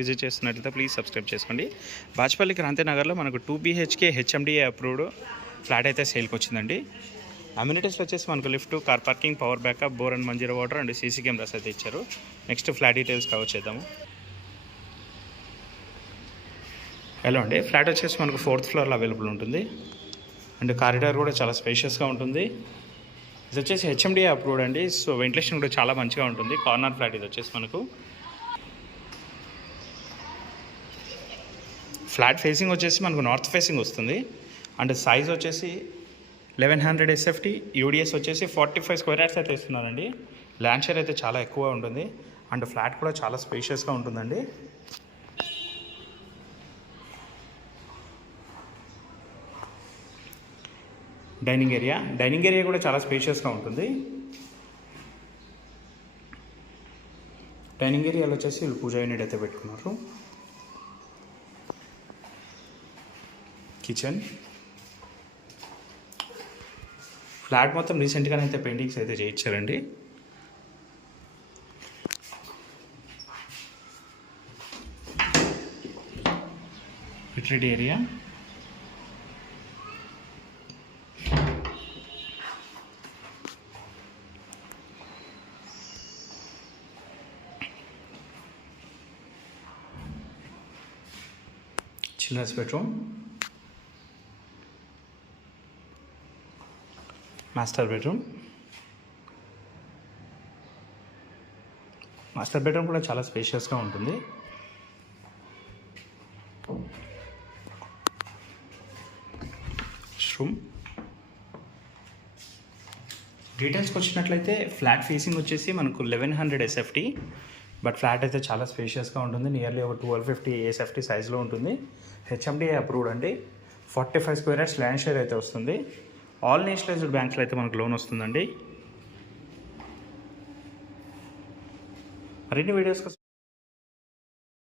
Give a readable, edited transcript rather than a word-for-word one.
విజిట్ చేస్తున్నట్లయితే please subscribe చేసుకోండి. బాచ్పల్లి క్రాంతినగర్లో మనకు 2 BHK హెచ్ఎండిఏ అప్రూవ్డ్ ఫ్లాట్ అయితే సేల్కి వచ్చిందండి. అమ్యూనిటీస్లో వచ్చేసి మనకు lift, car parking, power backup, bore and Manjira water and CC cameras అయితే ఇచ్చారు. నెక్స్ట్ ఫ్లాట్ డీటెయిల్స్ కవర్ చేద్దాము. హలో అండి, ఫ్లాట్ వచ్చేసి మనకు 4th ఫ్లోర్లో అవైలబుల్ ఉంటుంది అండ్ కారిడార్ కూడా చాలా స్పేషియస్గా ఉంటుంది. ఇది వచ్చేసి హెచ్ఎండిఏ అప్రూవ్డ్ అండి. సో వెంటిలేషన్ కూడా చాలా మంచిగా ఉంటుంది. కార్నర్ ఫ్లాట్ ఇది వచ్చేసి మనకు. ఫ్లాట్ ఫేసింగ్ వచ్చేసి మనకు నార్త్ ఫేసింగ్ వస్తుంది అండ్ సైజ్ వచ్చేసి 1100 SFT, యూడిఎస్ వచ్చేసి 45 స్క్వేర్ యార్డ్స్ అయితే ఇస్తున్నారండి. ల్యాండ్ షేర్ అయితే చాలా ఎక్కువ ఉంటుంది అండ్ ఫ్లాట్ కూడా చాలా స్పేషియస్గా ఉంటుందండి. డైనింగ్ ఏరియా కూడా చాలా స్పేషియస్గా ఉంటుంది. డైనింగ్ ఏరియాలో వచ్చేసి వీళ్ళు పూజా యూనిట్ అయితే పెట్టుకున్నారు. కిచెన్, ఫ్లాట్ మొత్తం రీసెంట్గానే అయితే పెయింటింగ్స్ అయితే చేయించారండి. Retreat area, children's bedroom, master bedroom కూడా చాలా స్పేషియస్గా ఉంటుంది. రూమ్ డీటెయిల్స్కి వచ్చినట్లయితే ఫ్లాట్ ఫేసింగ్ వచ్చేసి మనకు 1100 SFT, బట్ ఫ్లాట్ అయితే చాలా స్పేషియస్గా ఉంటుంది. నియర్లీ ఒక 1250 SFT సైజ్లో ఉంటుంది. హెచ్ఎండిఏ అప్రూవ్డ్ అండి. 45 స్క్వేర్ యార్డ్స్ ల్యాండ్ షేర్ అయితే వస్తుంది. ఆల్ నేషనలైజ్డ్ బ్యాంక్స్లో అయితే మనకు లోన్ వస్తుందండి. మరిన్ని వీడియోస్ కోసం